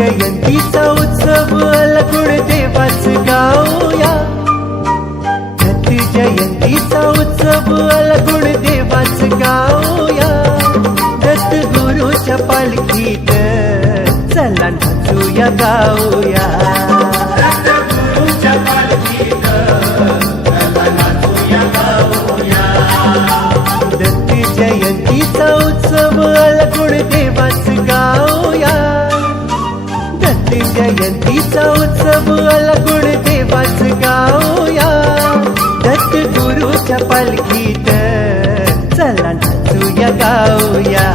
जयंतीचा उत्सव आला गुणदेवाच गाऊया. दत्त जयंतीचा उत्सव आला गुणदेवाच गाऊया. दत्त गुरुच्या पालखीत चला नाचूया गाऊया. दत्त जयंतीचा उत्सव आला गुणदेवाच गाऊया. दत्त जयंतीचा उत्सव आला गुणदेवाच गाऊया. दत्त गुरुच्या पालखीत चला नाचूया गाऊया.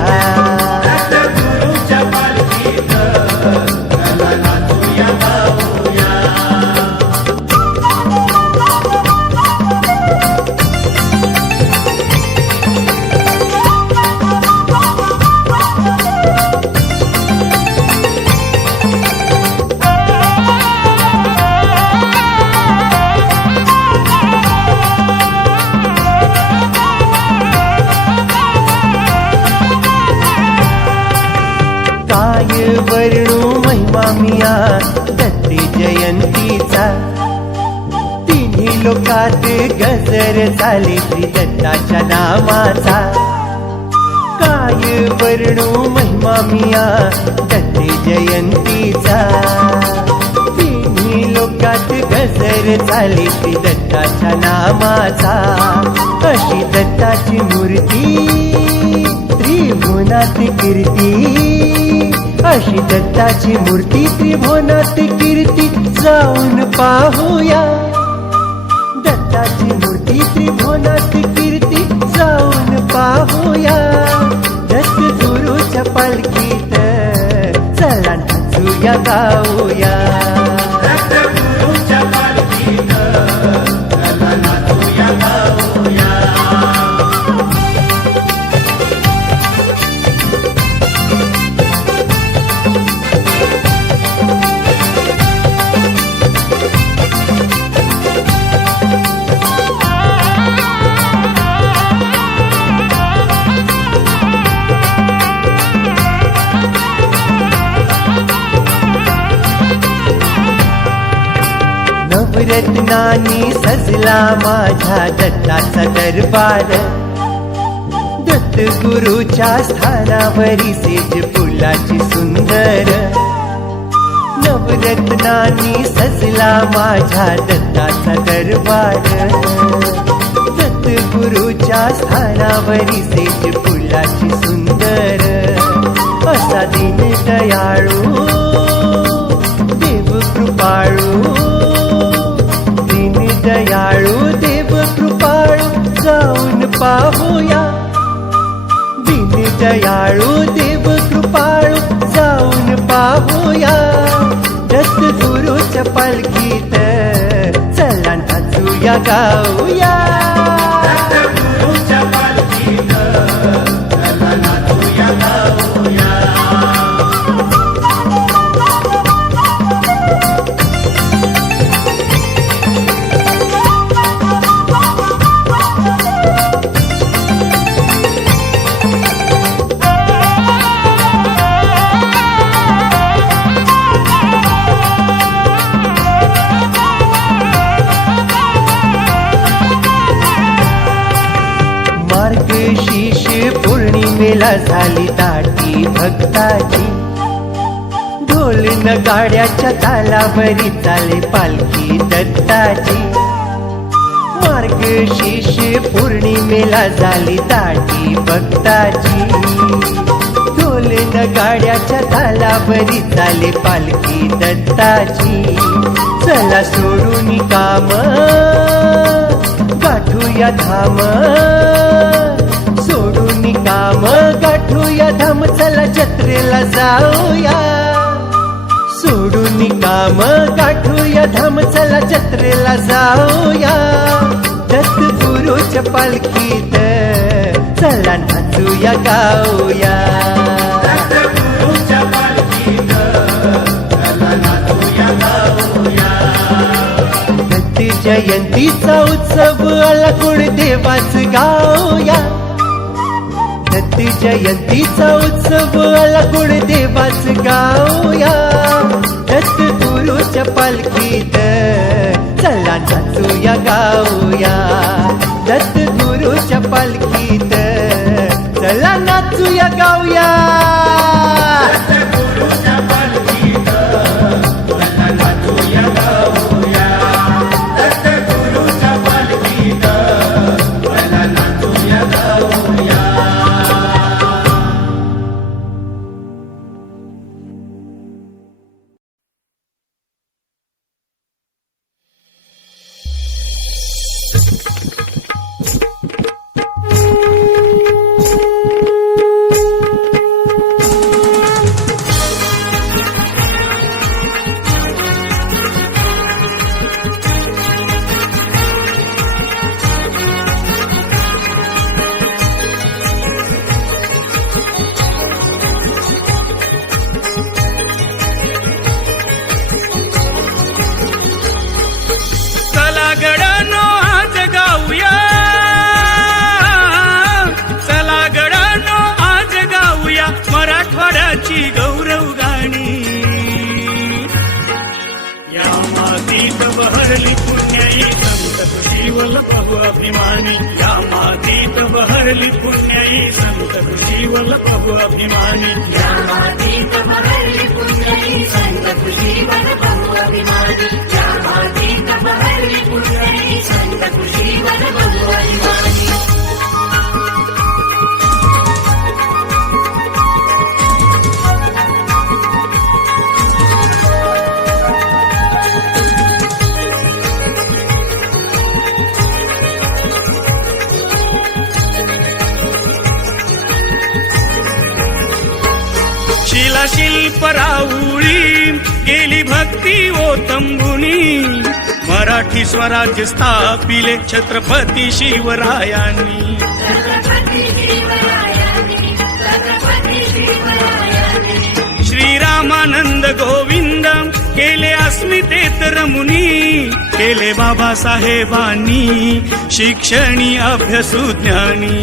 काय वर्णू महिमा मिया दत्त जयंतीचा. तिन्ही लोकात गजर झाले श्री दत्ताच्या नामाचा. काय वर्णू महिमा मिया दत्त जयंतीचा. तिन्ही लोकात गजर झाले श्री दत्ताच्या नामाचा. अशी दत्ताची मूर्ती त्रिभुवनात कीर्ती. अशी दत्ताची मूर्ती त्रिभुवनात कीर्ती जाऊन पाहूया. दत्ताची मूर्ती त्रिभुवनात कीर्ती जाऊन पाहूया. दत्त गुरुच्या पालखीत चला नाचूया गाऊया. नवरत्नांनी सजला माझ्या दत्ताचा दरबार. दत्त गुरुच्या स्थानावरी सेज फुलाची सुंदर. नवरत्नांनी सजला माझ्या दत्ताचा दरबार. दत्त गुरुच्या स्थानावरी सेज फुलाची सुंदर. असा दिन दयाळू देव कृपाळू. दयाळू देव कृपाळू जाऊन पाहूया. दीन दयाळू देव कृपाळू जाऊन पाहूया. दत्त गुरुच्या पालखीत चला नाचूया गाऊया. मार्गशीर्ष पौर्णिमेला झाली दाटी भक्ताची. ढोल नगाड्याच्या तालावरी चाले पालखी दत्ताची. मार्गशीर्ष पौर्णिमेला झाली दाटी भक्ताची. ढोल नगाड्याच्या तालावरी चाले पालखी दत्ताची. चला सोडून काम गाठूया धाम. सोडून काम गाठूया धाम. चला जत्रेला जाऊया. सोडून काम गाठूया धाम. चला जत्रेला जाऊया. दत्त गुरुच्या पालखीत चला नाचूया गाऊया. दत्त जयंतीचा उत्सव आला गुणदेवाच गाऊया. दत्त जयंतीचा उत्सव आला गुणदेवाच गाऊया दत्त गुरुच्या पालखीत चला नाचूया गाऊया दत्त गुरुच्या पालखीत चला नाचूया गाऊया मराठवाड्याची गौरव गाणी या मातीत बहरली पुण्याई संत कुशीवल बहु अभिमानी या मातीत बहरली पुण्याई संत कुशीवल बहु अभिमानी या मातीत बहरली पुण्याई संत कुशीवल बहु अभिमानी या मातीत बहरली पुण्याई संत कुशीवल बहु अभिमानी शिल्प राऊळी गेली भक्ती ओतंबुनी मराठी स्वराज्य स्थापिले छत्रपती शिवरायांनी श्रीरामानंद गोविंद केले अस्मितेत रमुनी केले बाबासाहेबांनी शिक्षणी अभ्यासू ज्ञानी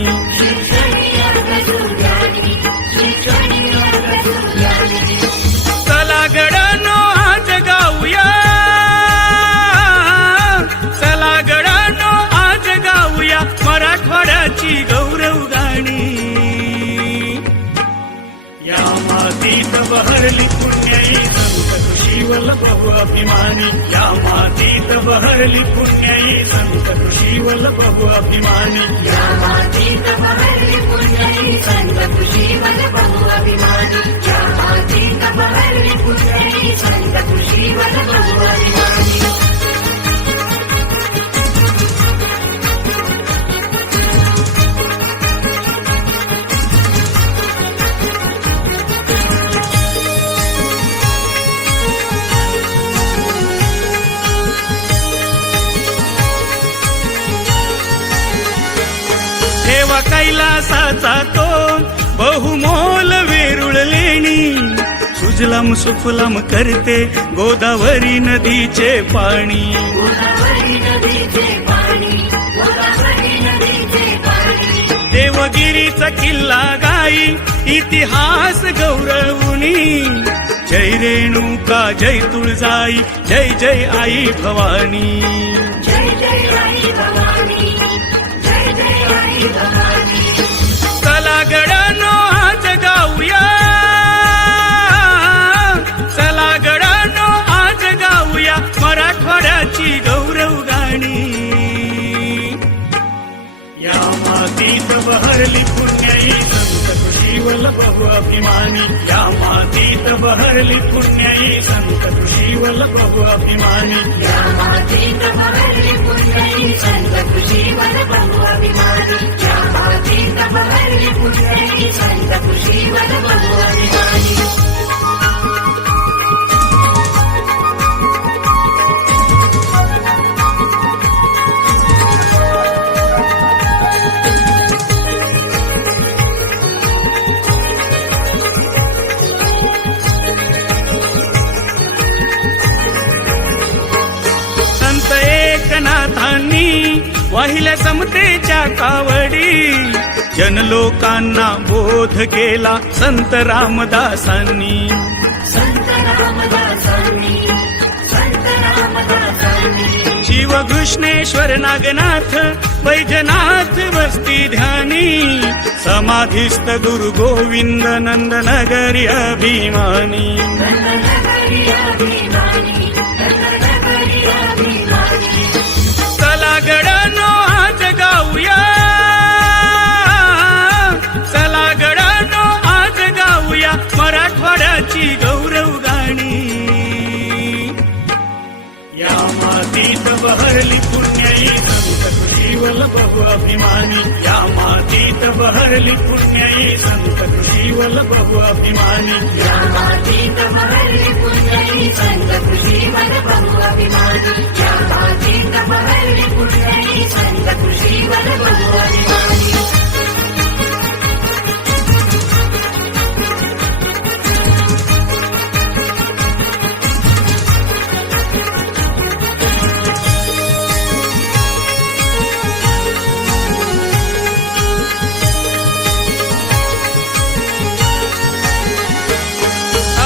चला गडानो आज गाऊया चला गडानो आज गाऊया मराठवाड्याची गौरव गाणी या मातीत बहरली पुण्याई संत कुशीवल बहु अभिमानी या मातीत बहरली पुण्याई संत कुशीवल बहु अभिमानी या मातीत बहरली पुण्याई संत कुशीवल बहु अभिमानी या मातीत बहरली पुण्याई संत कुशीवल बहु अभिमानी देवा कैलासाचा तो बहुमोल वेरुळ लेणी सुजलाम सुफलाम करते गोदावरी नदीचे पाणी गोदावरी नदीचे पाणी गोदावरी नदीचे पाणी देवगिरीचा किल्ला गाई इतिहास गौरवुनी जय रेणुका जय तुळजाई जय जय आई भवानी जय जय आई भवानी जय जय आई भवानी चला गडानो आज गाऊया चला गडानो आज गाऊया मराठवाड्याची गौरव गाणी या मातीत बहरली पुण्याई संत कुशीवल बहु अभिमानी या मातीत बहरली पुण्याई संत कुशीवल बहु अभिमानी या मातीत बहरली पुण्याई संत कुशीवल बहु अभिमानी या मातीत बहरली पुण्याई संत कुशीवल बहु अभिमानी वाहिल्या समतेच्या कावडी जनलोकांना बोध केला संत रामदासांनी. संत रामदासांनी, संत रामदासांनी. शिव घृष्णेश्वर नागनाथ वैजनाथ वस्ती ध्यानी समाधिस्थ गुरु गोविंद नंद नगरी अभिमानी. नंदनगरी अभिमानी, नंदनगरी अभिमानी. चला गडानो आज गाऊया, चला गडानो आज गाऊया मराठवाड्याची गौरव गाणी. या मातीत बहरली पुण्यई संत कृषीवल बहु अभिमानी. या मातीत बहरली पुण्यई संत कृषीवल बहु अभिमानी. या मातीत बहरली पुण्यई संत कृषीवल बहु अभिमानी. या मातीत बहरली पुण्यई संत कृषीवल बहु अभिमानी.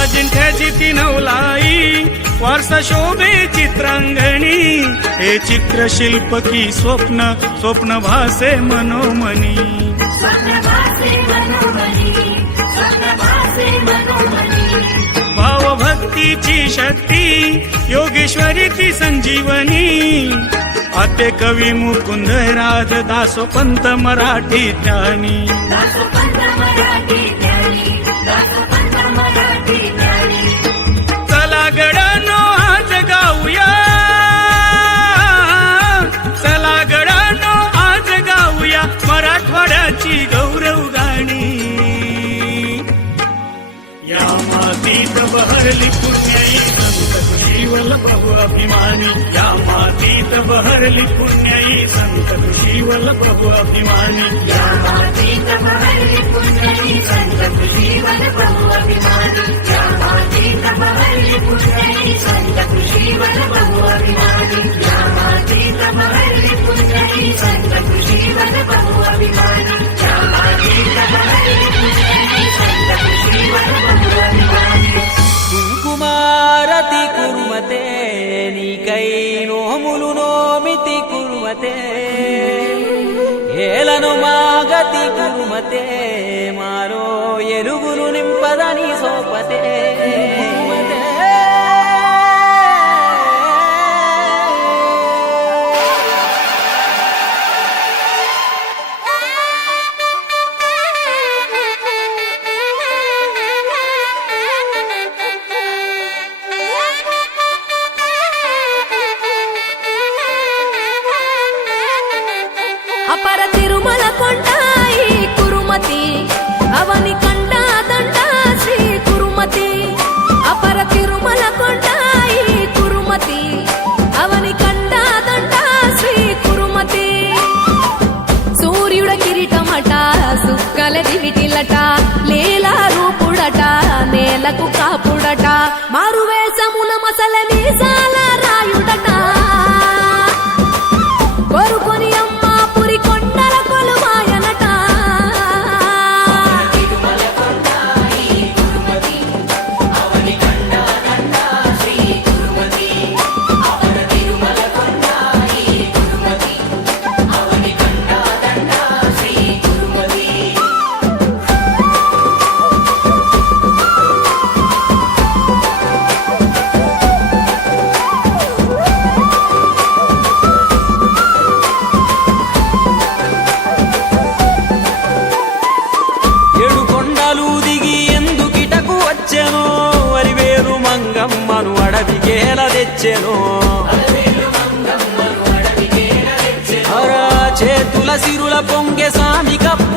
अजिंठ्याची ती नवलाई वारसा शोभे चित्रांगणी. हे चित्रशिल्प की स्वप्न स्वप्न भासे मनोमनी. स्वप्न भासे मनोमनी, स्वप्न भासे मनोमनी. भावभक्तीची शक्ती योगेश्वरी ती संजीवनी. आते कवी मुकुंद राज दासोपंत मराठी ज्ञानी. दासोपंत मराठी ज्ञानी, दासोपंत मराठी ज्ञानी. चला गडानो आज गाऊया, चला गडानो आज गाऊया मराठवाड्याची गौरव गाणी. या मातीत बहरली पुण्यई संत कृषीवल बहु अभिमानी. या मातीत बहरली पुण्यई संत कृषीवल बहु अभिमानी. या मातीत बहरली पुण्यई संत कृषीवल बहु अभिमानी. या मातीत बहरली पुण्यई संत कृषीवल बहु अभिमानी. या मातीत बहरली पुण्यई संत कृषीवल बहु अभिमानी. या मातीत बहरली पुण्यई संत कृषीवल बहु अभिमानी. కుంకుమారతి కుర్మతే నీకై నోములు నోమితి కుర్మతే ఏలను మాగతి కుర్మతే మారో ఎలుగులు నింపదని సోపతే. అపర తిరుమల కొండాయి కురుమతి అవని కండా దండ శ్రీ కురుమతి. అపర తిరుమల కొండాయి కురుమతి అవని కండా దండ శ్రీ కురుమతి. సూర్యుడ కిరీటమట సుక్కల దివిటిలట లీలా రూపుడట నేలకు కాపుడట మారువేషముల మసల మీసాల రాయుడట. కోరుకొని అమ్మాపురి కొండల కొలువాయనట. ఏడు కొండలు దిగి ఎందుకిటకు వచ్చెనో వరివేరు మంగమ్మను అడవి గేల తెచ్చెను. అరా చేతుల సిరుల పొంగె సామి కప్పు